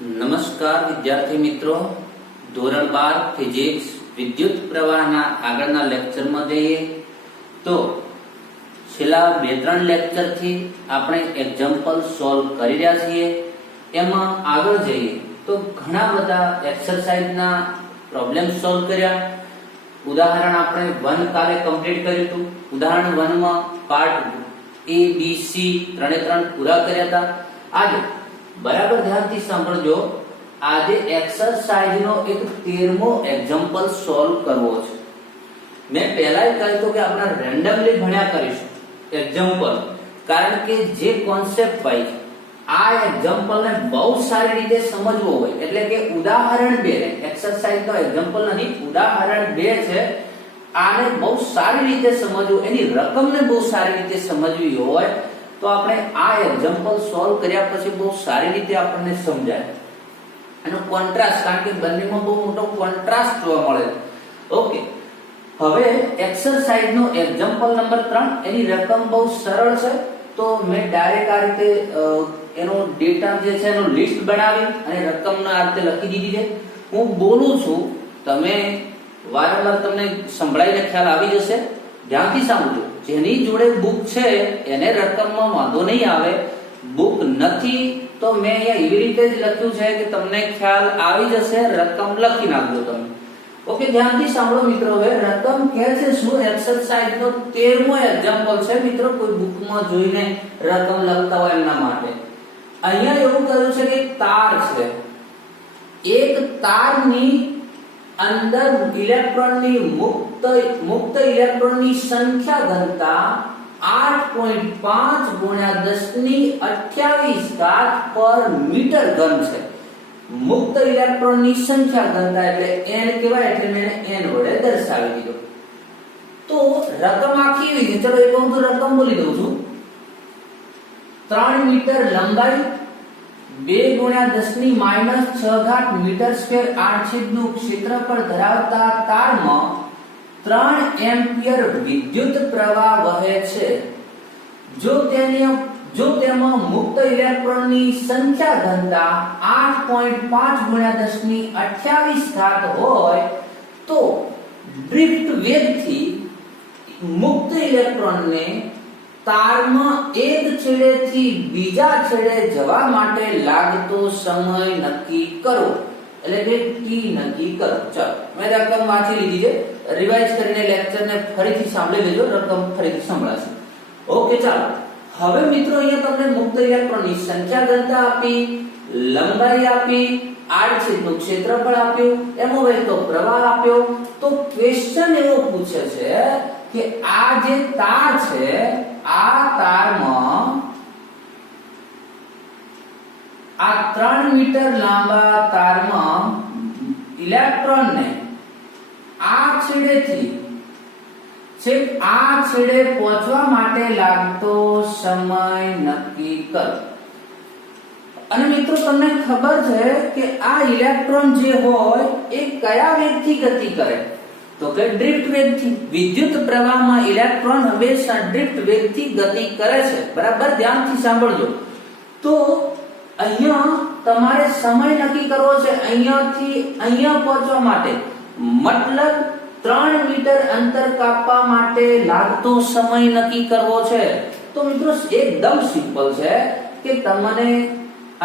નમસ્કાર વિદ્યાર્થી મિત્રો, ધોરણ 12 ફિઝિક્સ વિદ્યુત પ્રવાહના આગળના લેક્ચરમાં જઈએ તો છેલ્લા 2-3 લેક્ચરથી આપણે એક્ઝામ્પલ સોલ્વ કરી રહ્યા છીએ. એમાં આગળ જઈએ તો ઘણા બધા એક્સરસાઇઝના પ્રોબ્લેમ સોલ્વ કર્યા. ઉદાહરણ આપણે 1 કાલે કમ્પ્લીટ કર્યું હતું. ઉદાહરણ 1 માં પાર્ટ A B C 3 પૂરા કર્યા હતા. આજે બરાબર ધ્યાનથી સાંભળજો. આજે એક્સરસાઇઝ નો એક 13મો એક્ઝામ્પલ સોલ્વ કરવો છે. મેં પહેલા કહ્યું હતું કે આપણે રેન્ડમલી ભણ્યા કરીશું એક્ઝામ્પલ, કારણ કે જે કોન્સેપ્ટ વાઇઝ આ એક્ઝામ્પલ ને બહુ સારી રીતે સમજવો હોય, એટલે કે ઉદાહરણ 2 ને એક્સરસાઇઝ નો એક્ઝામ્પલ નહીં, ઉદાહરણ 2 છે. આને બહુ સારી રીતે સમજવું, એની રકમને બહુ સારી રીતે સમજવી હોય તો આપણે આ એક્ઝામ્પલ સોલ્વ કર્યા પછી બહુ સારી રીતે આપણને સમજાય. એનો કોન્ટ્રાસ્ટ, કારણ કે બંનેમાં બહુ મોટો કોન્ટ્રાસ્ટ જોવા મળે. ઓકે, હવે એક્સરસાઇઝ નો એક્ઝામ્પલ નંબર 3, એની રકમ બહુ સરળ છે. તો મેં ડાયરેક્ટ આ રીતે એનો ડેટા જે છે એનો લિસ્ટ બનાવી અને રકમના આ રીતે લખી દીધી છે. હું બોલું છું, તમે વારંવાર તમને સંભળાઈને ખ્યાલ આવી જશે. ધ્યાનથી સાંભળજો. જેની જોડે બુક છે એને રકમમાં વાંધો નહીં આવે. બુક નથી તો મેં અહીંયા એવી રીતે જ લખ્યું છે કે તમને ખ્યાલ આવી જશે. રકમ લખી નાખજો તમે. ઓકે, ધ્યાનથી સાંભળો મિત્રો. હવે રકમ કહે છે શું? એક્સરસાઇઝ નો 13મો એક્ઝામ્પલ છે મિત્રો. કોઈ બુકમાં જોઈને રકમ લખતા હોય એમના માટે. અહીંયા એવું કહ્યું છે કે તાર છે. એક તારની અંદર ઇલેક્ટ્રોનની મુક્ત ઇલેક્ટ્રોનની સંખ્યા ઘનતા 8.5 ગુણ્યા 1028 પર મીટર ઘન છે. મુક્ત ઇલેક્ટ્રોનની સંખ્યા ઘનતા એટલે n કહેવાય, એટલે મેં n વડે દર્શાવી દીધો. તો રકમ આખી એવી છે. ચલો એક વખત રકમ બોલી દઉં છું. 3 મીટર લંબાઈ, 2 ગુણ્યા 10⁻6 મીટર સ્ક્વેર આડછેદનું ક્ષેત્રફળ ધરાવતા તારમાં 3 એમ્પિયર વિદ્યુત પ્રવાહ વહે છે. જો તેમાં મુક્ત ઇલેક્ટ્રોનની સંખ્યા ઘનતા 8.5 ગુણ્યા 1028 હોય તો ડ્રિફ્ટ વેગથી મુક્ત ઇલેક્ટ્રોનને તારમાં એક છેડેથી બીજા છેડે જવા માટે લાગતો સમય નક્કી કરો, એટલે કે t નક્કી કરો. ચાલો, મેં રકમ વાંચી લીધી છે. રિવાઇઝ કરીને લેક્ચરને ફરીથી સાંભળી લેજો. રકમ ફરીથી સંભળાશે. ઓકે, ચાલો. હવે મિત્રો અહીંયા તમને મુક્ત ઇલેક્ટ્રોનની સંખ્યા ઘનતા આપી, લંબાઈ આપી, આડછેદનું ક્ષેત્રફળ આપ્યું, એમાં વહેતો પ્રવાહ આપ્યો. તો ક્વેશ્ચન એવો પૂછે છે કે આ જે તાર છે, આ તારમાં આ 3 મીટર લાંબા તારમાં ઇલેક્ટ્રોનને આ છેડેથી છેક આ છેડે પહોંચવા માટે લાગતો સમય નક્કી કરો. અને મિત્રો તમને ખબર છે કે આ ઇલેક્ટ્રોન જે હોય એ કયા વેગથી ગતિ કરે? તો કે ડ્રિફ્ટ વેગથી. વિદ્યુત પ્રવાહમાં ઇલેક્ટ્રોન હંમેશા ડ્રિફ્ટ વેગથી ગતિ કરે છે. બરાબર ધ્યાનથી સાંભળજો. તો અહીંયા તમારે સમય નક્કી કરવો છે. અહીંયાથી અહીંયા પહોંચવા માટે, મતલબ 3 મીટર અંતર કાપવા માટે લાગતો સમય નક્કી કરવો છે. તો મિત્રો એકદમ સિમ્પલ છે કે તમને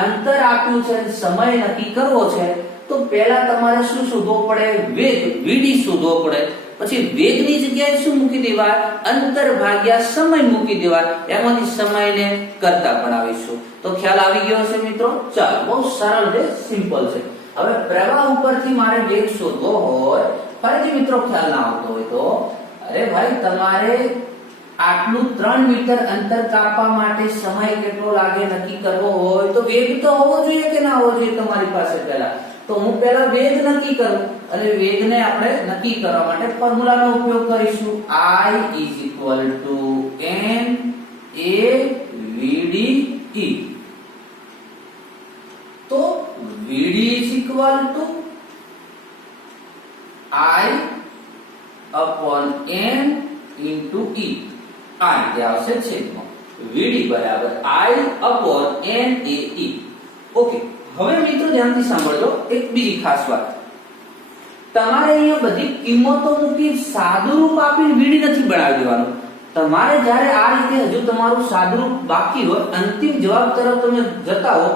અંતર આપ્યું છે, સમય નક્કી કરવો છે. તો પહેલા તમારે શું શોધવો પડે? વેગ, vd શોધવો પડે. પછી વેગની જગ્યાએ શું મૂકી દેવાય? અંતર ભાગ્યા સમય મૂકી દેવાય. એમાંથી સમયને કરતા બનાવીશું. તો ખ્યાલ આવી ગયો હશે મિત્રો. ચાલો, બહુ સરળ છે, સિમ્પલ છે. હવે પ્રવાહ ઉપરથી મારે વેગ શોધવો હોય, ફરીથી મિત્રો ખ્યાલ ના આવતો હોય તો, અરે ભાઈ તમારે આટલું 3 મીટર અંતર કાપવા માટે સમય કેટલો લાગે નક્કી કરવો હોય તો વેગ તો હોવો જોઈએ કે ના હોવો જોઈએ તમારી પાસે પહેલા? તો હું પહેલા વેગ નક્કી કરું, અને વેગને આપણે નક્કી કરવા માટે ફોર્મ્યુલાનો ઉપયોગ કરીશું. I n a vd e. તો vd I n into e. આ રીતે આવશે છેદમાં. vd બરાબર I n a e. Okay, હવે મિત્રો ધ્યાનથી સાંભળજો એક બીજી ખાસ વાત. તમારે અહીંયા બધી કિંમતો મૂકી સાદુરૂપ આપીને વીડી નથી બનાવી દેવાનું. તમારે જ્યારે આ રીતે હજુ તમારું સાદુરૂપ બાકી હોય, અંતિમ જવાબ તરફ તમે જતા હો,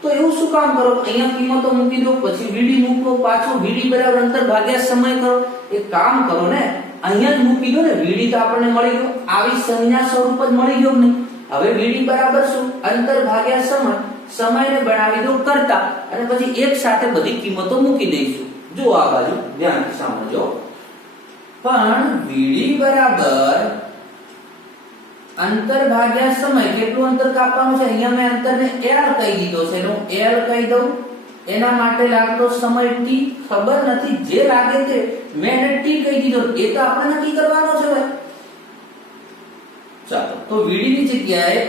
તો એવું શું કામ કરો, અહીંયા કિંમતો મૂકી દો, પછી વીડી મૂકો, પાછું વીડી બરાબર અંતર ભાગ્યા સમય કરો. એક કામ કરો ને, અહીંયા જ મૂકી દો ને. વીડી તો આપણને મળી ગયો, આવી સંજ્ઞા સ્વરૂપ જ મળી ગયો ને. હવે વીડી બરાબર શું, અંતર ભાગ્યા સમય. સમયને બનાવી દો કરતા, અને પછી એક સાથે બધી કિંમતો મૂકી દઈશું. જો આ બાજુ ધ્યાનથી સાંભળજો. પણ વીડી બરાબર અંતર ભાગ્યા સમય. કેટલું અંતર કાપવાનું છે? અહીંયા મેં અંતરને l કહી દીધો છે, એનો l કહી દઉં. એના માટે લાગતો સમય t. ખબર નથી, જે લાગે તે મેં એને t કહી દીધો. એ તો આપણે નક્કી કરવાનો છે ભાઈ. ચાલો, તો વીડી ની જગ્યાએ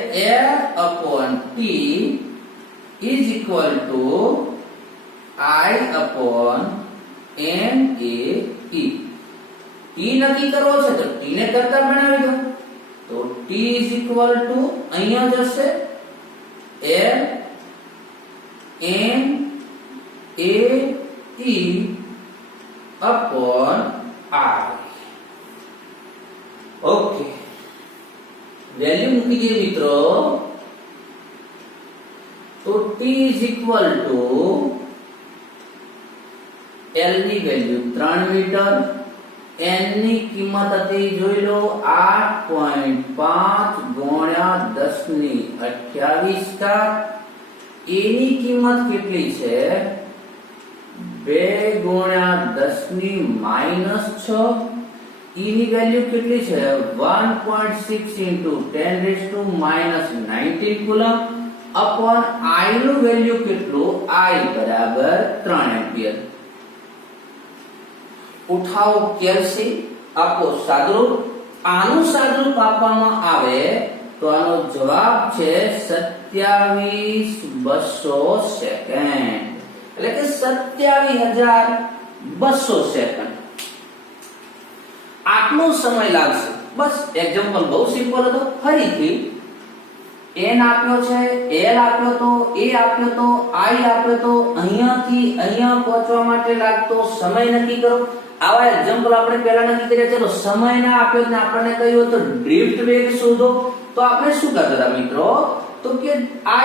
l/t is equal to I/NAT. t નક્કી કરવો છે તો t ને કરતા બનાવી દો. તો t is equal to અહીંયા જશે LNAT/I. ઓકે, વેલ્યુ મૂકી દઈએ મિત્રો. તો t is equal to L ની વેલ્યુ 3 મીટર, n ની કિંમત હતી જોઈ લો 8.5 ગુણ્યા 10 ની 28 a ની કિંમત કેટલી છે? 2 ગુણ્યા 10 ની -6. e ની વેલ્યુ કેટલી છે? 1.6 into 10⁻⁻19 કુલમ अपॉन I નું વેલ્યુ કેટલું? I બરાબર 3 એમ્પિયર. ઉઠાવો કેલ્સી, આપો સાદુરૂપ. આનું સાદુરૂપ આપવામાં આવે તો આનો જવાબ છે 27200 સેકન્ડ, એટલે કે 27200 સેકન્ડ. આટલો સમય લાગશે. બસ એક્ઝામ્પલ બહુ સિમ્પલ હતો. ફરીથી n આપ્યો છે, l આપ્યો તો, a આપ્યો તો, I આપ્યો તો. અહીંયાથી અહીંયા પહોંચવા માટે લાગતો સમય નક્કી કરો. આવા એક્ઝામ્પલ આપણે પહેલા નક્કી કર્યા. ચલો, સમય ના આપ્યો ને આપણને કહ્યું તો ડ્રિફ્ટ વેગ શોધો. તો આપણે શું કરતા હતા મિત્રો? તો કે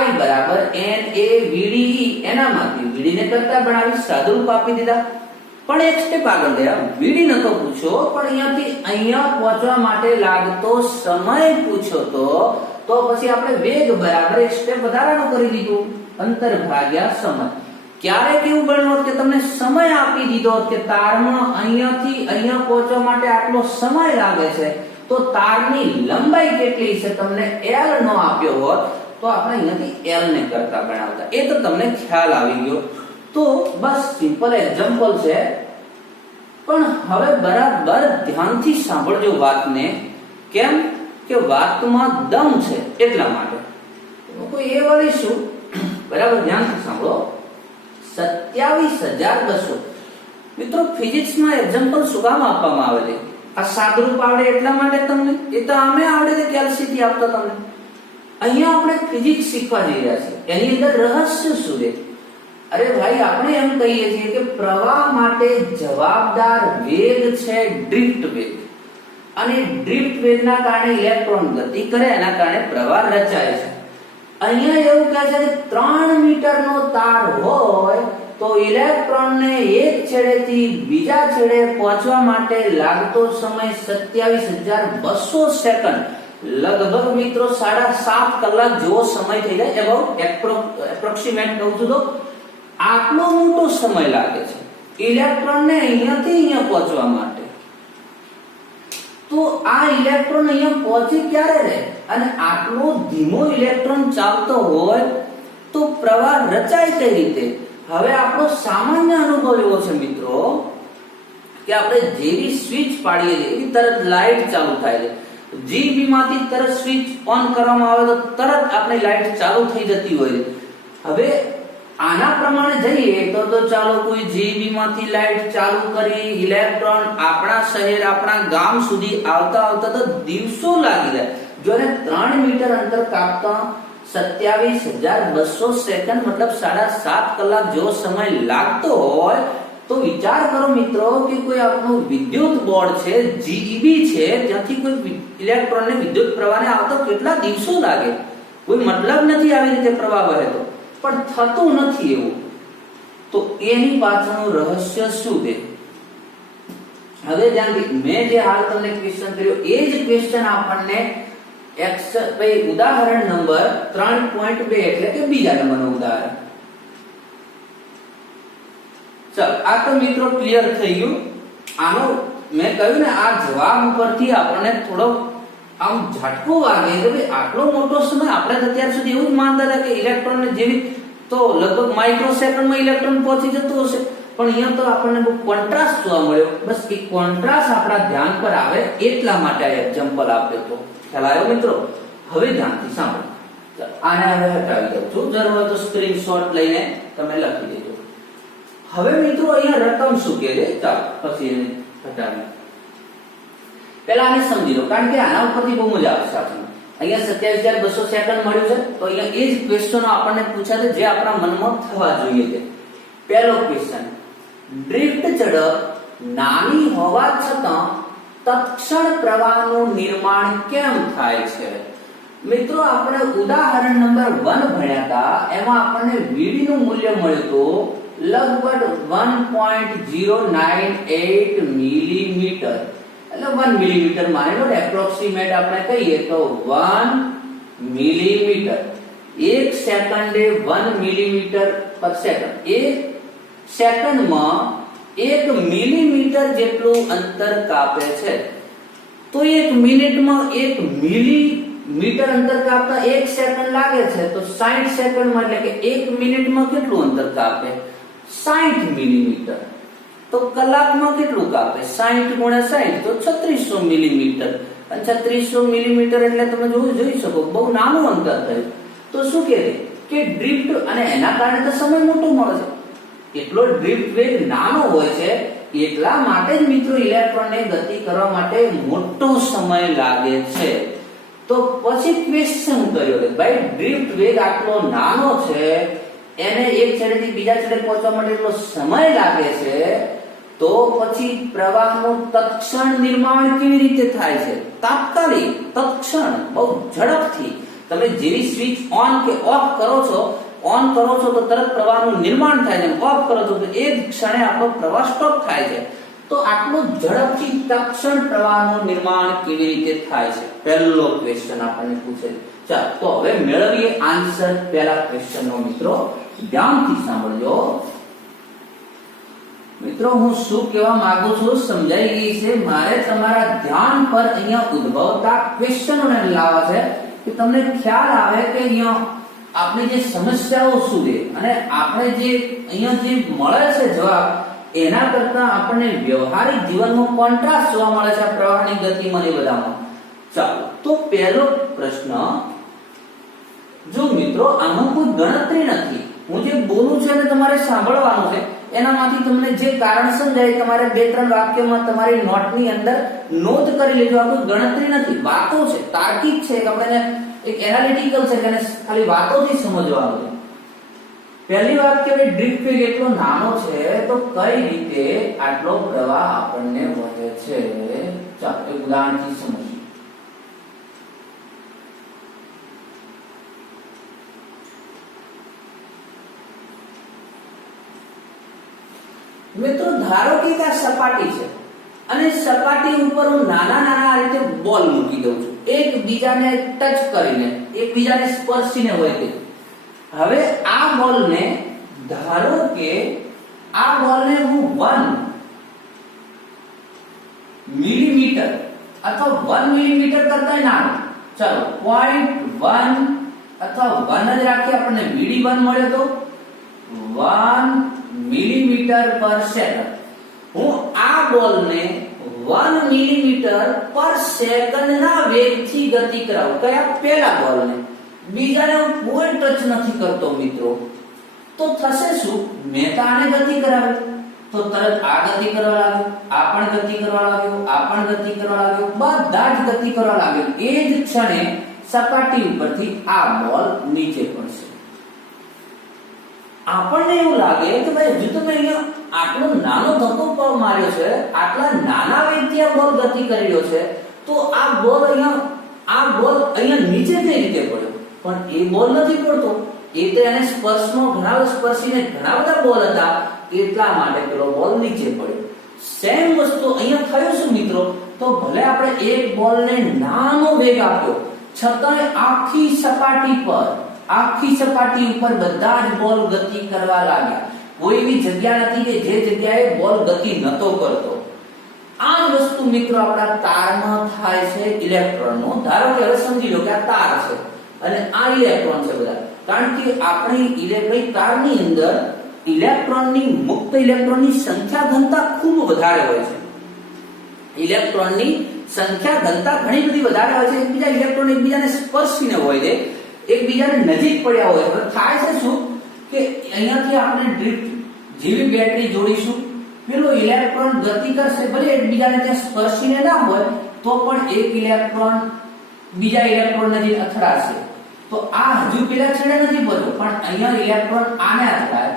I બરાબર NA VDE, એનામાંથી VD ને કરતા બનાવી સાદુરૂપ આપી દીધા. પણ એક સ્ટેપ આગળ ગયા. VD નતો પૂછો, પણ અહીંયાથી અહીંયા પહોંચવા માટે લાગતો સમય પૂછો તો પછી આપણે વેગ બરાબર એક સ્ટેપ વધારાનો કરી દીધું, અંતર ભાગ્યા સમય. ક્યારે કેવું બન્યું કે તમને સમય આપી દીધો કે તારમાં અહીંયાથી અહીંયા પહોંચવા માટે આટલો સમય લાગે છે, તો તારની લંબાઈ કેટલી છે તમને l નો આપ્યો હોત તો આપણે અહીંયાથી l ને કરતા બનાવતા. એ તો તમને ખ્યાલ આવી ગયો. તો બસ સિમ્પલ એક્ઝામ્પલ છે, પણ હવે બરાબર ધ્યાનથી સાંભળજો વાતને. કેમ કે વાતમાં દમ છે એટલા માટે. કોઈ એ વાળી શું, બરાબર ધ્યાનથી સાંભળો. 27200. મિત્રો ફિઝિક્સમાં એક્ઝામ્પલ શું કામ આપવામાં આવે છે? આ સાદુરૂપ આવડે એટલા માટે તમને. એ તો અમે આવડે છે કેલ્સીથી આપતો તમને. અહીંયા આપણે ફિઝિક્સ શીખવા જઈ રહ્યા છીએ. એની અંદર રહસ્ય શું છે? અરે ભાઈ, આપણે એમ કહીએ છીએ કે પ્રવાહ માટે જવાબદાર વેગ છે ડ્રિફ્ટ વેગ, અને ડ્રિફ્ટ વેગના કારણે ઇલેક્ટ્રોન ગતિ કરે, એના કારણે પ્રવાહ રચાય છે. અહીંયા એવું કહે છે કે 3 મીટરનો તાર હોય તો ઇલેક્ટ્રોનને એક છેડેથી બીજા છેડે પહોંચવા માટે લાગતો સમય 27200 સેકન્ડ. લગભગ મિત્રો 7.5 કલાક જેવો સમય થઈ જાય. એબાઉટ એપ્રોક્સિમેટ કહું છું તો આટલો મોટો સમય લાગે છે ઇલેક્ટ્રોનને અહીંયાથી અહીંયા પહોંચવા માટે. તો આ ઇલેક્ટ્રોન અહીંયા પહોંચી ક્યારે રહે? અને આટલો ધીમો ઇલેક્ટ્રોન ચાલતો હોય તો પ્રવાહ રચાય કઈ રીતે? હવે આપણો સામાન્ય અનુભવ એવો છે મિત્રો કે આપણે જેવી સ્વિચ પાડીએ એવી તરત લાઈટ ચાલુ થાય છે. જીબી માંથી તરત સ્વિચ ઓન કરવામાં આવે તો તરત આપણી લાઈટ ચાલુ થઈ જતી હોય. હવે આના પ્રમાણે જઈએ તો ચાલો કોઈ જીબી માંથી લાઈટ ચાલુ કરી, ઇલેક્ટ્રોન આપણા શહેર આપણા ગામ સુધી આવતા આવતા તો દિવસો લાગી જાય. જો એને 3 મીટર અંતર કાપતા 27,200 સેકન્ડ મતલબ 7.5 કલાક જેવો સમય લાગતો હોય તો વિચાર કરો મિત્રો કે કોઈ આપણું વિદ્યુત બોર્ડ છે જીઈબી છે ત્યાંથી કોઈ ઇલેક્ટ્રોનને વિદ્યુત પ્રવાહને આવતો કેટલા દિવસો લાગે, કોઈ મતલબ નથી આવી રીતે પ્રવાહ વહે તો, પણ થતું નથી એવું. તો એની પાછળનું રહસ્ય શું છે? હવે ધ્યાનથી મેં જે હાલ તમને ક્વેશ્ચન કર્યો એ જ ક્વેશ્ચન આપણને ઉદાહરણ નંબર 3.2 એટલે કે બીજા નંબરનું ઉદાહરણ. ચાલો આ તો મિત્રો ક્લિયર થઈ ગયું. આનો મેં કહ્યું ને આ જવાબ ઉપરથી આપણને થોડો આમ ઝટકો વાગે કે ભાઈ આટલો મોટો સમય આપણે અત્યાર સુધી એવું જ માનતા હતા કે ઇલેક્ટ્રોનને જેવી તો લગભગ માઇક્રો સેકન્ડમાં ઇલેક્ટ્રોન પહોંચી જતો હશે, પણ અહીંયા તો આપણને બહુ કોન્ટ્રાસ્ટ જોવા મળ્યો. બસ એ કોન્ટ્રાસ્ટ આપણા ધ્યાન પર આવે એટલા માટે આ એક્ઝામ્પલ આપ્યો તો. ખ્યાલ આવ્યો મિત્રો? હવે ધ્યાનથી સાંભળો. આને હવે હટાવી દઉં છું, જરૂર હોય તો સ્ક્રીનશોટ લઈને તમે લખી દેજો. હવે મિત્રો અહીંયા રકમ શું કહે છે ચાલો પછી એને હટાવી. પહેલા આને સમજી લો કારણ કે આના ઉપરથી બહુ મજા આવશે આપણને. અહીંયા 27,200 સેકન્ડ મળ્યું છે તો અહીંયા એ જ ક્વેશ્ચનો આપણને પૂછ્યા છે જે આપણા મનમાં થવા જોઈએ છે. પહેલો ક્વેશ્ચન, ડ્રિફ્ટ ઝડપ નાની હોવા છતાં તત્ક્ષણ પ્રવાહનું નિર્માણ કેમ થાય છે? મિત્રો આપણે ઉદાહરણ નંબર 1 ભણ્યા હતા, એમાં આપણને Vd નું મૂલ્ય મળ્યું હતું લગભગ 1.098 મિલીમીટર, એટલે 1 મિલીમીટર માની લો, એપ્રોક્સિમેટ આપણે કહીએ તો 1 મિલીમીટર. 1 સેકન્ડે 1 મિલીમીટર પર સેકન્ડ, 1 સેકન્ડમાં 1 મિલીમીટર જેટલું અંતર કાપે છે. તો 1 મિનિટમાં 1 મિલીમીટર અંતર કાપતા 1 સેકન્ડ લાગે છે, તો 60 સેકન્ડમાં એટલે કે 1 મિનિટમાં કેટલું અંતર કાપે? 60 મિલીમીટર. તો કલાકમાં કેટલું કાપે? 60 ગુણ્યા 60 તો 3600 મિલીમીટર. અને 3600 મિલીમીટર એટલે તમે જોઈ શકો બહુ નાનું અંતર થયું. તો શું કહે કે ડ્રિફ્ટ, અને એના કારણે તો સમય મોટો મળે છે. એટલો ડ્રિફ્ટ વેગ નાનો હોય છે એટલા માટે જ મિત્રો ઇલેક્ટ્રોનને ગતિ કરવા માટે મોટો સમય લાગે છે. તો પછી ક્વેશ્ચન કર્યો કે ભાઈ ડ્રિફ્ટ વેગ આટલો નાનો છે, એને એક છેડેથી બીજા છેડે પહોંચવા માટે એટલો સમય લાગે છે, તો પછી પ્રવાહનું તત્ક્ષણ નિર્માણ કેવી રીતે થાય છે? તાત્કાલિક, તત્ક્ષણ, બહુ ઝડપથી. તમે જેવી સ્વિચ ઓન કે ઓફ કરો છો, ઓન કરો છો તો તરત પ્રવાહનું નિર્માણ થાય છે, ઓફ કરો છો તો એ જ ક્ષણે આપણો પ્રવાહ સ્ટોપ થાય છે. તો આટલું ઝડપથી તત્ક્ષણ પ્રવાહનું નિર્માણ કેવી રીતે થાય છે? પહેલો ક્વેશ્ચન આપણને પૂછે. ચાલો તો હવે મેળવીએ આન્સર પહેલા ક્વેશ્ચનનો. મિત્રો ધ્યાનથી સાંભળજો. મિત્રો હું શું કહેવા માંગુ છું સમજાઈ ગઈ છે. મારે તમારા ધ્યાન પર અહીંયા ઉદ્ભવતા ક્વેશ્ચનોને લાવવા છે કે તમને ખ્યાલ આવે કે અહીંયા આપણી જે સમસ્યાઓ શું છે અને આપણે જે અહીંયા જે મળે છે જવાબ એના કરતા આપણને વ્યવહારિક જીવનમાં કોન્ટ્રાસ્ટ જોવા મળે છે પ્રવાહની ગતિમાં ને બધામાં. ચાલો તો પહેલો પ્રશ્ન, જો મિત્રો આમાં કોઈ ગણતરી નથી, હું જે બોલું છું એને તમારે સાંભળવાનું છે, એનામાંથી તમને જે કારણ સમજાય તમારે 2-3 વાક્યમાં તમારી નોટની અંદર નોંધ કરી લેજો. આ કોઈ ગણતરી નથી, વાતો છે, તાર્કિક છે, આપણે એક એનાલિટિકલ છે, એને ખાલી વાતોથી સમજવાનું છે. પહેલી વાત કે ડ્રિફ્ટ વેગ એટલો નાનો છે તો કઈ રીતે આટલો પ્રવાહ આપણને વહે છે? ચાલો એક ઉદાહરણથી સમજીએ. મિત્રો ધારો કે આ સપાટી છે અને સપાટી ઉપર હું નાના આ રીતે બોલ મૂકી દઉં છું, એકબીજાને ટચ કરીને, એકબીજાને સ્પર્શીને હોય છે. હવે આ બોલને ધારો કે આ બોલને હું 1 મિલીમીટર અથવા 1 મિલીમીટર કરતા નાનો, ચાલો 0.1 અથવા 1 જ રાખીએ, આપણને Vd1 મળ્યો તો 1 મિલીમીટર પર સેકન્ડ. હું આ બોલને 1 મિલીમીટર પર સેકન્ડના વેગથી ગતિ કરાવું. કયા? પહેલા બોલને. બીજાને હું કોઈ ટચ નથી કરતો મિત્રો. તો થશે શું? મેં તો આને ગતિ કરાવી તો તરત આ ગતિ કરવા લાગ્યો, આ પણ ગતિ કરવા લાગ્યો, આ પણ ગતિ કરવા લાગ્યો, બધા જ ગતિ કરવા લાગ્યો. એ જ ક્ષણે સપાટી ઉપરથી આ બોલ નીચે પડશે. આપણને એવું લાગે કે ભાઈ હજુ તમે અહીંયા આટલો નાનો ધક્કો માર્યો છે, આટલા નાના વેગથી આ બોલ ગતિ કરી રહ્યો છે, તો આ બોલ અહીંયા નીચે કઈ રીતે પડ્યો? પણ એ બોલ નથી પડતો, એ તો એને સ્પર્શીને ઘણા બધા બોલ હતા, એટલા માટે પેલો બોલ નીચે પડ્યો. સેમ વસ્તુ અહીંયા થયું શું મિત્રો? તો ભલે આપણે એક બોલને નાનો વેગ આપ્યો, છતાંય આખી સપાટી ઉપર બધા જ બોલ ગતિ કરવા લાગ્યા. કોઈ એવી જગ્યા નથી કે જે જગ્યાએ બોલ ગતિ નતો કરતો. આ જ વસ્તુ મિત્રો આપણા તારમાં થાય છે ઇલેક્ટ્રોનનો. ધારો કે હવે સમજી લો કે આ તાર છે અને આ ઇલેક્ટ્રોન છે બધા. કારણ કે આપણી તારની અંદર મુક્ત ઇલેક્ટ્રોનની સંખ્યા ઘનતા ખૂબ વધારે હોય છે. ઇલેક્ટ્રોનની સંખ્યા ઘનતા ઘણી બધી વધારે હોય છે. એકબીજા ઇલેક્ટ્રોન એકબીજાને સ્પર્શીને હોય છે, એકબીજાને નજીક પડ્યા હોય છે. થાય છે શું કે અહીંયાથી આપણે ડ્રિફ્ટ જેવી બેટરી જોડીશું, પેલો ઇલેક્ટ્રોન ગતિ કરશે, ભલે એકબીજાને ત્યાં સ્પર્શીને ના હોય તો પણ એક ઇલેક્ટ્રોન બીજા ઇલેક્ટ્રોન નજીક અથડાશે. તો આ હજુ પેલા છેડે નથી પડતો, પણ અહીંયા ઇલેક્ટ્રોન આને અથડાય,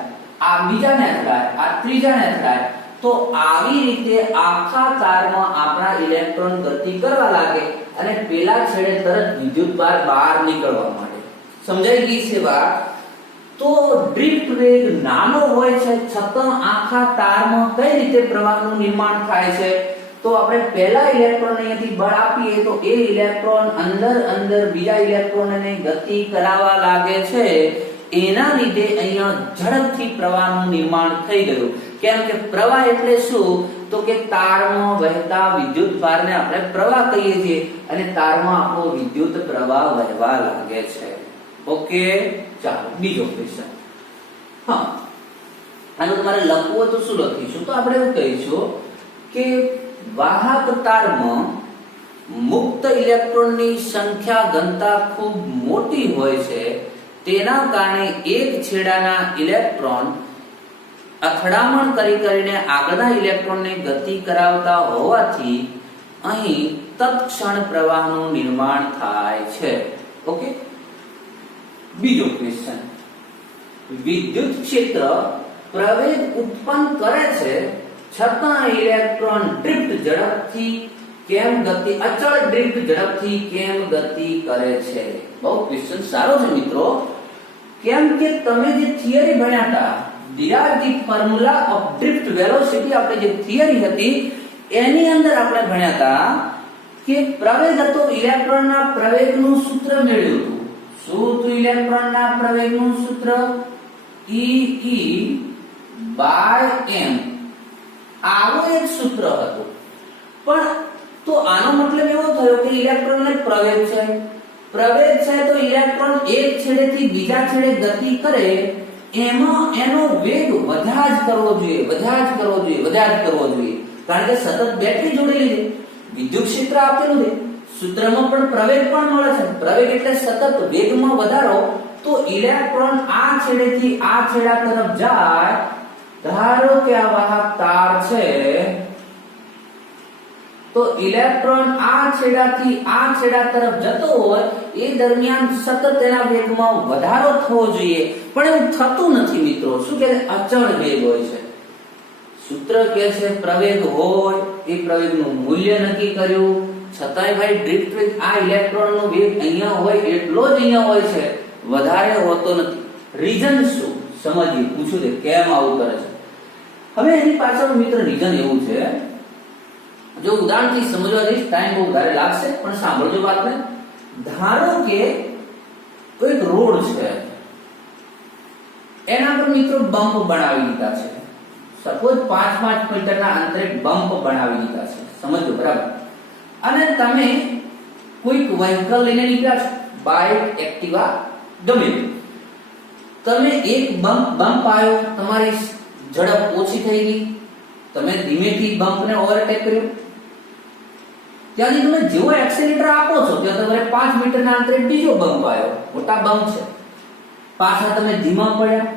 આ બીજાને અથડાય, આ ત્રીજાને અથડાય. તો આવી રીતે આખા તારમાં આપણા ઇલેક્ટ્રોન ગતિ કરવા લાગે અને પેલા છેડે તરત વિદ્યુતભાર બહાર નીકળવા માંડે. સમજાઈ ગઈ છે વાત? તો ડ્રિફ્ટ વેગ નાનો હોય છે, છતાં આખા તારમાં કઈ રીતે પ્રવાહનું નિર્માણ થાય છે? તો આપણે પહેલા ઇલેક્ટ્રોન અહીંયાથી બળ આપીએ તો એ ઇલેક્ટ્રોન અંદર બીજા ઇલેક્ટ્રોનને ગતિ કરાવવા લાગે છે. એના લીધે અહીંયા ઝડપથી પ્રવાહનું નિર્માણ થઈ ગયું. કેમ કે પ્રવાહ એટલે શું? તો કે તારમાં વહેતા વિદ્યુતભારને આપણે પ્રવાહ કહીએ છીએ અને તારમાં આપણો વિદ્યુત પ્રવાહ વહેવા લાગે છે. ઓકે, ચાલો બીજો ક્વેશ્ચન. હા, આનું તમારે લખવું હોય તો શું લખીશું? તો આપણે એવું કહીશું કે વાહક તારમાં મુક્ત ઇલેક્ટ્રોનની સંખ્યા ઘનતા ખૂબ મોટી હોય છે. તેના કારણે એક છેડાના ઇલેક્ટ્રોન અથડામણ કરીને આગળના ઇલેક્ટ્રોનને ગતિ કરાવતા હોવાથી અહીં તત્ક્ષણ પ્રવાહનું નિર્માણ થાય છે. ઓકે, બીજો ક્વેશ્ચન. વિદ્યુત ક્ષેત્ર પ્રવેગ ઉત્પન્ન કરે છે, છતાં ઇલેક્ટ્રોન અચળ ડ્રિફ્ટ ઝડપથી કેમ ગતિ કરે છે? બહુ ક્વેશ્ચન સારો છે મિત્રો. કેમ કે તમે જે થિયરી ભણ્યા હતા, derive the formula of drift velocity, આપણે જે થિયરી હતી એની અંદર આપણે ભણ્યા હતા કે પ્રવેગ હતો, ઇલેક્ટ્રોનના પ્રવેગનું સૂત્ર મેળવ્યું હતું. શું હતું ઇલેક્ટ્રોનના પ્રવેગનું સૂત્ર? E/m. આવું એક સૂત્ર હતું. પણ તો આનો મતલબ એવો થયો કે ઇલેક્ટ્રોનને પ્રવેગ છે તો ઇલેક્ટ્રોન એક છેડેથી બીજા છેડે ગતિ કરે, એમાં એનો વેગ વધ્યા જ કરવો જોઈએ. કારણ કે સતત બેટરી જોડેલી છે, વિદ્યુત ક્ષેત્ર આપેલું છે, સૂત્રમાં પણ પ્રવેગ પણ મળે છે. પ્રવેગ એટલે સતત વેગમાં વધારો. તો ઇલેક્ટ્રોન આ છેડેથી આ છેડા તરફ જાય. ધારો કે આ વાહક તાર છે, તો ઇલેક્ટ્રોન આ છેડાથી આ છેડા તરફ જતો હોય એ દરમિયાન સતત તેના વેગમાં વધારો થવો જોઈએ, પણ એવું થતું નથી મિત્રો. શું કહે છે? અચળ વેગ હોય છે. સૂત્ર કહે છે પ્રવેગ હોય, એ પ્રવેગનું મૂલ્ય નક્કી કર્યું, છતાંય ભાઈ ડ્રિફ્ટ વેગ આ ઇલેક્ટ્રોનનો વેગ અહીંયા હોય એટલો જ અહીંયા હોય છે, વધારે હોતો નથી. રીઝન શું? સમજીએ, પૂછું છે કેમ આવું કરે છે. હવે એની પાછળનું મિત્ર રીઝન એવું છે, જો ઉદાહરણથી સમજવા જઈશ ટાઈમ બહુ વધારે લાગશે, પણ સાંભળજો વાતને. ધારો કે એક રોડ છે, એના પર મિત્રો બમ્પ બનાવી દીધા છે. સપોઝ 5 મીટરના અંતરે બમ્પ બનાવી દીધા છે. સમજો બરાબર. અને તમે કોઈક વ્હીકલ લઈને નીકળ્યા છો, બાઇક, એક્ટિવા, ગમે તમે એક બમ્પ આવ્યો, તમારી ઝડપ ઓછી થઈ ગઈ, તમે ધીમેથી બમ્પને ઓવરટેક કર્યો. ત્યાંથી તમે જેવો એક્સેલેરેટર આપો છો ત્યાં તમારે 5 મીટરના અંતરે બીજો બમ્પ આવ્યો, મોટા બમ્પ છે. પાછા તમે ધીમા પડ્યા,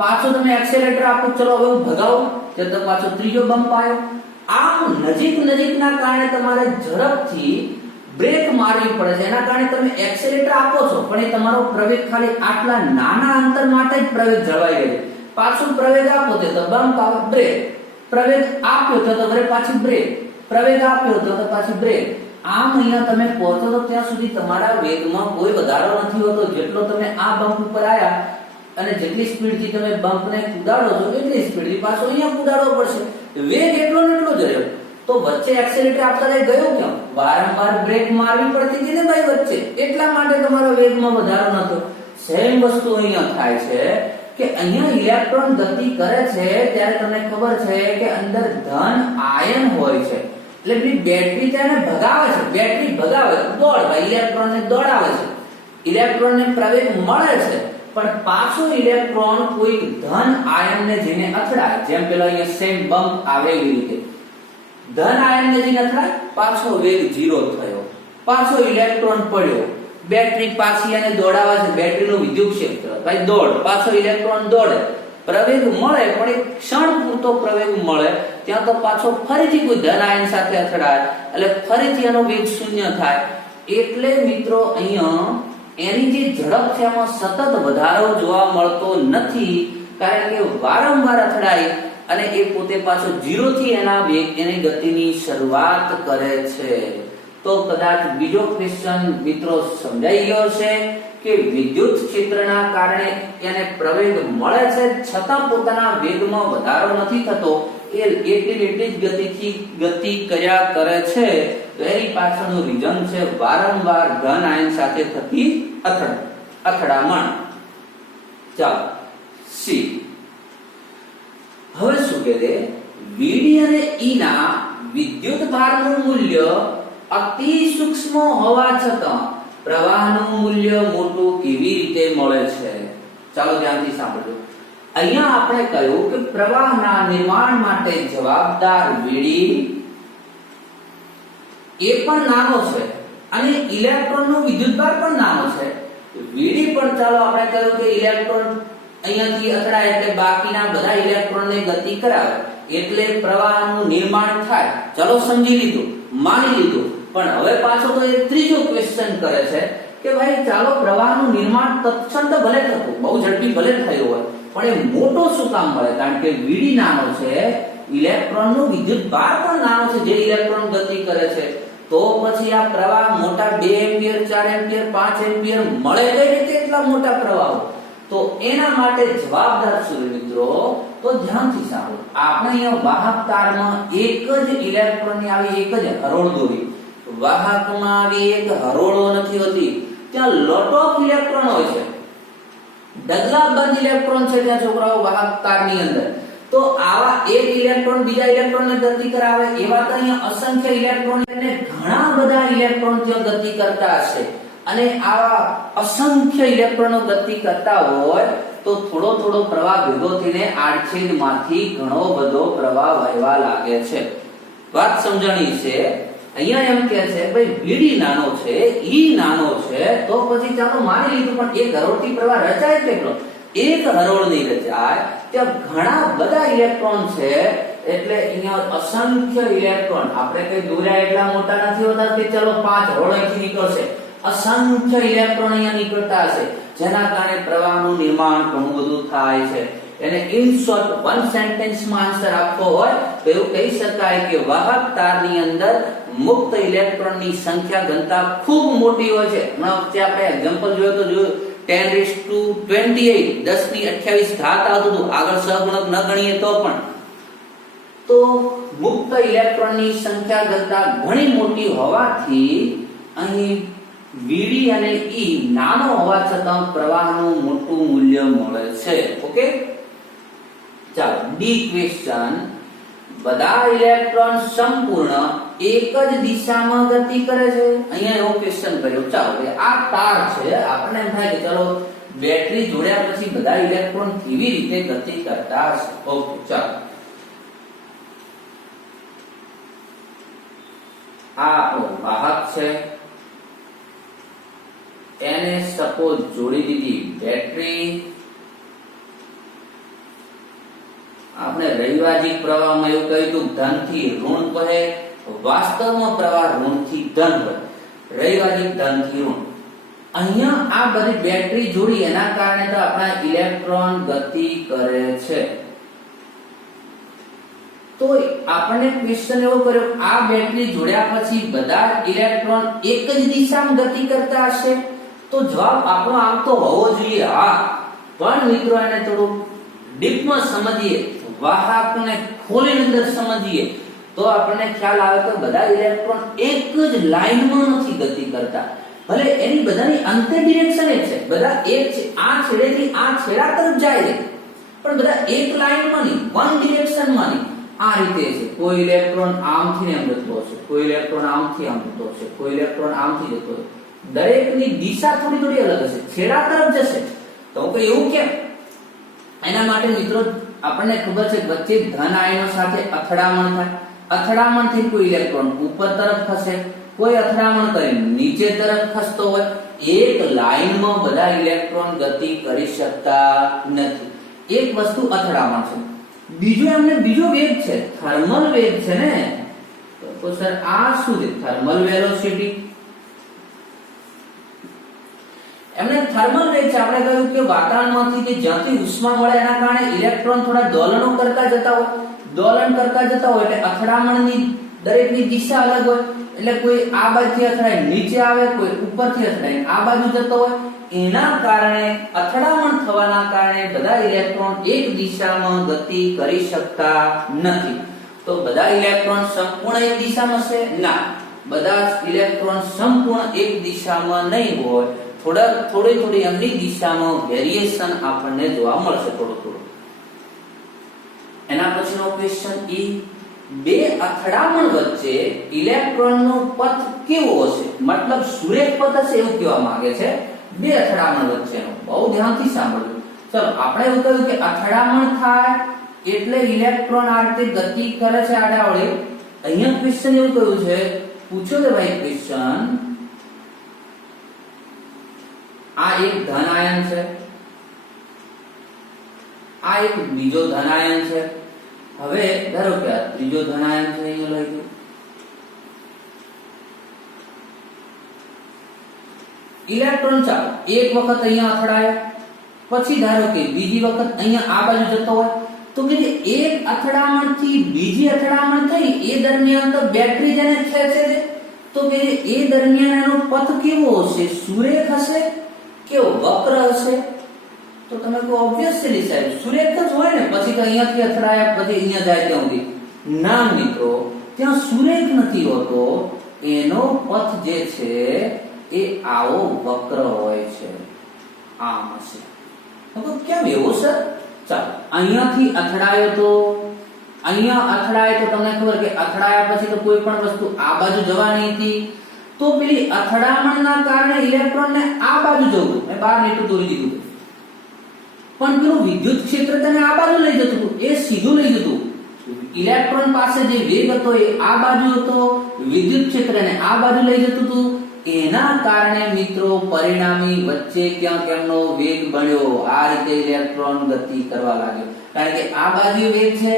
પાછો તમે એક્સેલેરેટર આપો, ચલો હવે હું ભગાવું, ત્યાં પાછો ત્રીજો બમ્પ આવ્યો. આમ નજીકના કારણે તમારે ઝડપથી બ્રેક મારવી પડે છે, એના કારણે તમે એક્સેલેરેટર આપો છો પણ એ તમારો પ્રવેગ ખાલી આટલા નાના અંતર માટે જ પ્રવેગ જળવાઈ રહે છે. પાછું પ્રવેગ આપો તો બમ્પ આવે બ્રેક, પ્રવેગ આપ્યો તો પાછી બ્રેક, પ્રવેગ આપ્યો તો પાછી બ્રેક. આમ અહીંયા તમે પહોંચો તો ત્યાં સુધી તમારા વેગમાં કોઈ વધારો નથી હોતો. જેટલો તમે આ બમ્પ ઉપર આયા અને જેટલી સ્પીડથી તમે બમ્પને કુદાડો છો એટલી સ્પીડથી પાછો અહીંયા કુદાડવો પડશે. વેગ એટલો ને એટલો જ રહ્યો. તો વચ્ચે એક્સેલેરેટર આપતા રહી ગયો કેમ? વારંવાર બ્રેક મારવી પડતી હતી ને ભાઈ વચ્ચે, એટલા માટે તમારો વેગમાં વધારો નતો. સેમ વસ્તુ અહીંયા થાય છે કે અહીંયા ઇલેક્ટ્રોન ગતિ કરે છે ત્યારે તમને ખબર છે કે અંદર ધન આયન હોય છે. એટલે પેલી બેટરી તેને ભગાવે છે, બેટરી ભગાવે દોડ ભાઈ ઇલેક્ટ્રોનને દોડાવે છે. ઇલેક્ટ્રોનને પ્રવેગ મળે છે પણ પાછો ઇલેક્ટ્રોન કોઈ ધન આયનને જઈને અથડાય. જેમ પેલા અહીંયા સેમ બમ્પ આવે એવી રીતે ધન આયનને જઈને અથડાય, પાછો વેગ 0 થયો, પાછો ઇલેક્ટ્રોન પડ્યો. બેટરી પાછી આને દોડાવે છે, બેટરીનું વિદ્યુત ક્ષેત્ર ભાઈ દોડ, પાછો ઇલેક્ટ્રોન દોડે, પ્રવેગ મળે પણ એક ક્ષણ પૂરતો પ્રવેગ મળે. ત્યાં તો પાછો ફરીથી કોઈ ધન આયન સાથે અથડાય એટલે ફરીથી એનો વેગ 0 થાય. એટલે મિત્રો અહીંયા એની જે ઝડપ છે એમાં સતત વધારો જોવા મળતો નથી, કારણ કે વારંવાર અથડાય અને એ પોતે પાછો 0 થી એના વેગ એની ગતિની શરૂઆત કરે છે. તો કદાચ બીજો ક્વેશ્ચન મિત્રો સમજાઈ ગયો છે કે વિદ્યુત ક્ષેત્રના કારણે એને પ્રવેગ મળે છે છતાં પોતાના વેગમાં વધારો નથી થતો. એ એટલી જ ગતિથી ગતિ કર્યા કરે છે. તો એની પાછળનું રીઝન છે વારંવાર ધન આયન સાથે થતી અથડામણ. ચાલો સી. હવે શું કહે છે? Vd અને E ના વિદ્યુત ભારનું મૂલ્ય અતિ સૂક્ષ્મ હોવા છતાં પ્રવાહનું મૂલ્ય મોટું કેવી રીતે મળે છે? ચાલો ધ્યાનથી સાંભળજો. અહીંયા આપણે કહ્યું કે પ્રવાહના નિર્માણ માટે જવાબદાર Vd એ પણ નાનો છે અને ઇલેક્ટ્રોનનો વિદ્યુતભાર પણ નાનો છે. Vd પણ ચાલો આપણે કહ્યું કે ઇલેક્ટ્રોન અહીંયાથી અથડાય એટલે બાકીના બધા ઇલેક્ટ્રોનને ગતિ કરાવે એટલે પ્રવાહનું નિર્માણ થાય. ચાલો સમજી લીધું, માની લીધું. પણ હવે પાછો તો એક ત્રીજો ક્વેશ્ચન કરે છે કે ભાઈ ચાલો પ્રવાહનું નિર્માણ તત્ક્ષણ તો ભલે થતું, બહુ ઝડપી ભલે થયું હોય, પણ એ મોટો શું કામ મળે? કારણ કે Vd નાનો છે, ઇલેક્ટ્રોનનો વિદ્યુતભાર પણ નાનો છે જે ઇલેક્ટ્રોન ગતિ કરે છે. તો પછી આ પ્રવાહ મોટા 2 એમ્પિયર 4 એમ્પિયર 5 એમ્પિયર મળે કઈ રીતે એટલા મોટા પ્રવાહો? તો એના માટે જવાબદાર શું મિત્રો? તો ધ્યાનથી સાંભળો. આપણે અહીંયા વાહક તારમાં એક જ ઇલેક્ટ્રોનની આવી એક જ હરોળ દોરી. વાહકમાં આવી એક હરોળો નથી હોતી, ત્યાં લોટ ઓફ ઇલેક્ટ્રોન હોય છે, ડગલાબંધ ઇલેક્ટ્રોન છે ત્યાં છોકરાઓ વાહક તારની અંદર. તો આવા એક ઇલેક્ટ્રોન બીજા ઇલેક્ટ્રોનને ગતિ કરાવે એવા તો અહીંયા અસંખ્ય ઇલેક્ટ્રોન અને ઘણા બધા ઇલેક્ટ્રોન ત્યાં ગતિ કરતા હશે. અને આવા અસંખ્ય ઇલેક્ટ્રોનો ગતિ કરતા હોય તો થોડો થોડો પ્રવાહ ભેગો થઈને આડછેદમાંથી ઘણો બધો પ્રવાહ વહેવા લાગે છે. વાત સમજણી છે. અહીંયા એમ કહે છે ભાઈ Vd નાનો છે, E નાનો છે, તો પછી ચાલો માની લીધું પણ એક હરોળથી પ્રવાહ રચાય કેટલો? એક હરોળ નહીં રચાય, ત્યાં ઘણા બધા ઇલેક્ટ્રોન છે એટલે અહીંયા અસંખ્ય ઇલેક્ટ્રોન. આપણે કઈ દોર્યા એટલા મોટા નથી હોતા કે ચલો 5 હરોળ અહીંથી નીકળશે. અસંખ્ય ઇલેક્ટ્રોન અહીંયા નીકળતા હશે જેના કારણે પ્રવાહનું નિર્માણ ઘણું બધું થાય છે. એને ઇન શોર્ટ વન સેન્ટેન્સમાં આન્સર આપવો હોય તો એવું કહી શકાય કે વાહક તારની અંદર મુક્ત ઇલેક્ટ્રોનની સંખ્યા ઘનતા ખૂબ મોટી હોય છે. હમણાં વચ્ચે આપણે એક્ઝામ્પલ જોયું તો જોયું 10⁻28 10⁻28 ઘાત આવતું હતું. આગળ સહગુણક ન ગણીએ તો પણ તો મુક્ત ઇલેક્ટ્રોનની સંખ્યા ઘનતા ઘણી મોટી હોવાથી અહીં Vd અને E નાનો હોવા છતાં પ્રવાહનું મોટું મૂલ્ય મળે છે. ઓકે, ચાલો ડી ક્વેશ્ચન. બધા ઇલેક્ટ્રોન સંપૂર્ણ એક જ દિશામાં ગતિ કરે છે. અહીંયા એવો ક્વેશ્ચન કર્યો. ચાલો આ તાર છે, આપણને એમ થાય કે ચલો બેટરી જોડ્યા પછી બધા ઇલેક્ટ્રોન કેવી રીતે ગતિ કરતા હશે. ઓકે, ચાલો આ આપણો વાહક છે, એને સપોઝ જોડી દીધી બેટરી. આપણે રૈવાજિક પ્રવાહમાં એવું કહ્યું હતું ધન થી ઋણ કહે, વાસ્તવમાં પ્રવાહ ઋણ થી ધન હોય. રહી બાજુ ધનથી ઋણ. અહીંયા આ બધી બેટરી જોડી એના કારણે તો આપણા ઇલેક્ટ્રોન ગતિ કરે છે. તો આપણને ક્વેશ્ચન એવો કર્યો, આ બેટરી જોડ્યા પછી બધા ઇલેક્ટ્રોન એક જ દિશામાં ગતિ કરતા હશે? તો જવાબ આપણો આમ તો હોવો જોઈએ હા. પણ મિત્રો એને થોડું ડીપમાં સમજીએ, વાહકને ખોલીને અંદર સમજીએ તો આપણને ખ્યાલ આવે કે બધા ઇલેક્ટ્રોન એક જ લાઈનમાં નથી ગતિ કરતા. ભલે એની બધાની અંતે ડિરેક્શન એક છે, બધા એક છે, આ છેડેથી આ છેડા તરફ જાય છે, પણ બધા એક લાઈનમાં નહીં, વન ડિરેક્શનમાં નહીં. આ રીતે છે, કોઈ ઇલેક્ટ્રોન આમથી આમ જતો હશે, કોઈ ઇલેક્ટ્રોન આમથી આમ જતો હશે, કોઈ ઇલેક્ટ્રોન આમથી જતો હશે. દરેકની દિશા થોડી થોડી અલગ હશે, છેડા તરફ જશે. તો કે એવું કેમ? એના માટે મિત્રો આપણને ખબર છે વચ્ચે ધન આયનો સાથે અથડામણ થાય. અથડામણથી કોઈ ઇલેક્ટ્રોન ઉપર તરફ ખસે, કોઈ અથડામણ કરીને નીચે તરફ ખસતો હોય. એક લાઈનમાં બધા ઇલેક્ટ્રોન ગતિ કરી શકતા નથી. એક વસ્તુ અથડામણ છે. બીજો એમને બીજો વેગ છે, થર્મલ વેગ છે ને. તો સર આ શું છે? Thermal velocity. એમને થર્મલ વેગ છે. આપણે કહ્યું કે વાતાવરણમાંથી કે જ્યાંથી ઉષ્મા મળે એના કારણે ઇલેક્ટ્રોન થોડા દોલનો કરતા જતા હોય. દોલન કરતા જતા હોય એટલે અથડામણની દરેકની દિશા અલગ હોય. એટલે કોઈ આ બાજુથી અથડાય નીચે આવે, કોઈ ઉપરથી અથડાય આ બાજુ જતો હોય. એના કારણે અથડામણ થવાના કારણે બધા ઇલેક્ટ્રોન એક દિશામાં ગતિ કરી શકતા નથી. તો બધા ઇલેક્ટ્રોન સંપૂર્ણ એક દિશામાં છે? ના, બધા ઇલેક્ટ્રોન સંપૂર્ણ એક દિશામાં નહીં હોય. થોડી એમની દિશામાં વેરિએશન આપણને જોવા મળશે થોડું. એના પછીનો ક્વેશ્ચન ઈ, બે અથડામણ વચ્ચે ઇલેક્ટ્રોનનો પથ કેવો હશે? મતલબ સુરેખ પથ હશે એવું કહેવા માંગે છે. બે અથડામણ વચ્ચેનો. બહુ ધ્યાનથી સાંભળજો. ચલો આપણે એવું કહ્યું કે અથડામણ થાય એટલે ઇલેક્ટ્રોન આ રીતે ગતિ કરે છે આડાઅવળી. અહીંયા ક્વેશ્ચન એવું કહ્યું છે, પૂછો કે ભાઈ ક્વેશ્ચન, આ એક ધન આયન છે, આ એક બીજો ધન આયન છે. હવે ધારો કે આ ત્રીજો ધન આયન છે, અહીંયા લઈ ગયો. ઇલેક્ટ્રોન ચાલો એક વખત અહીંયા અથડાયા, પછી ધારો કે બીજી વખત અહીંયા આ બાજુ જતો હોય. તો કે એક અથડામણથી બીજી અથડામણ થઈ એ દરમિયાન તો બેટરી જેને ખેંચે છે, તો કે એ દરમિયાન એનો પથ કેવો હશે? સુરેખ હશે કે વક્ર હશે? તો તમે કહો ઓબ્વિયસલી સાહેબ સુરેખ જ હોય ને, પછી તો અહીંયાથી અથડાયા પછી અહીંયા જાય ત્યાં સુધી. ના મિત્રો, ત્યાં સુરેખ નથી હોતો. એનો પથ જે છે એ આવો વક્ર હોય છે, આમ હશે. તો કેમ એવું સર? ચાલો અહીંયાથી અથડાયો તો અહીંયા અથડાય તો તમને ખબર કે અથડાયા પછી તો કોઈ પણ વસ્તુ આ બાજુ જવાની હતી. તો પેલી અથડામણના કારણે ઇલેક્ટ્રોનને આ બાજુ જવું, મેં બહાર નીટું દોરી દીધું, પણ પેલું વિદ્યુત ક્ષેત્ર તેને આ બાજુ લઈ જતું હતું, એ સીધું લઈ જતું. ઇલેક્ટ્રોન પાસે જે વેગ હતો એ આ બાજુ હતો, વિદ્યુત ક્ષેત્રને આ બાજુ લઈ જતું હતું. એના કારણે મિત્રો પરિણામી વચ્ચે ક્યાંક એમનો વેગ બન્યો. આ રીતે ઇલેક્ટ્રોન ગતિ કરવા લાગ્યો. કારણ કે આ બાજુ વેગ છે,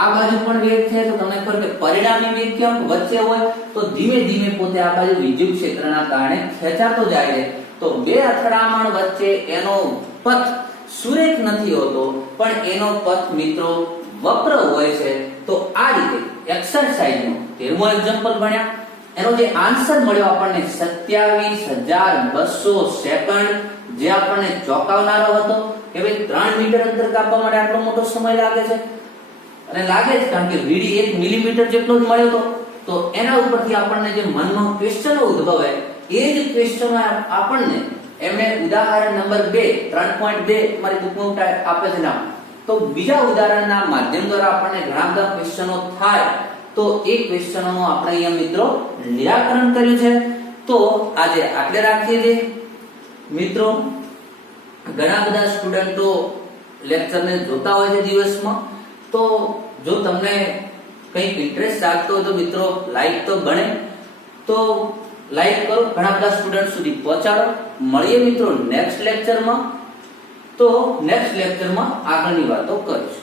આ બાજુ પણ વેગ છે. તો તમને ખબર કે પરિણામી વેગ ક્યાંક વચ્ચે હોય તો ધીમે ધીમે પોતે આ બાજુ વિદ્યુત ક્ષેત્રના કારણે ખેંચાતો જાય છે. તો બે અથડામણ વચ્ચે એનો પથ સુરેખ નથી હોતો, પણ એનો પથ મિત્રો વક્ર હોય છે. તો આ રીતે એક્સરસાઇઝનો 13મો એક્ઝામ્પલ ભણ્યા. એનો જે આન્સર મળ્યો આપણને 27200 સેકન્ડ, જે આપણને ચોંકાવનારો હતો કે ભાઈ 3 મીટર અંતર કાપવા માટે આટલો મોટો સમય લાગે છે. અને લાગે જ કારણ કે વીડી 1 મિલીમીટર જેટલો જ મળ્યો હતો. તો એના ઉપરથી આપણને જે મનમાં ક્વેશ્ચનો ઉદ્ભવે એ જ ક્વેશ્ચનો આપણને એમને ઉદાહરણ નંબર 2 3.2 મારી બુકમાં આપે છે નામ. તો બીજા ઉદાહરણના માધ્યમ દ્વારા આપણને ઘણા બધા ક્વેશ્ચનો થાય. તો એ ક્વેશ્ચનોનું આપણે અહીંયા મિત્રો નિરાકરણ કર્યું છે. તો આજે આટલે રાખીએ છીએ મિત્રો. ઘણા બધા સ્ટુડન્ટો લેક્ચરને જોતા હોય છે દિવસમાં. તો જો તમને કંઈક ઇન્ટરેસ્ટ લાગતો હોય તો મિત્રો લાઈક તો બને તો લાઈક કરો, ઘણા બધા સ્ટુડન્ટ સુધી પહોંચાડો. મળીએ મિત્રો નેક્સ્ટ લેક્ચરમાં. તો નેક્સ્ટ લેક્ચરમાં આગળની વાતો કરીશું.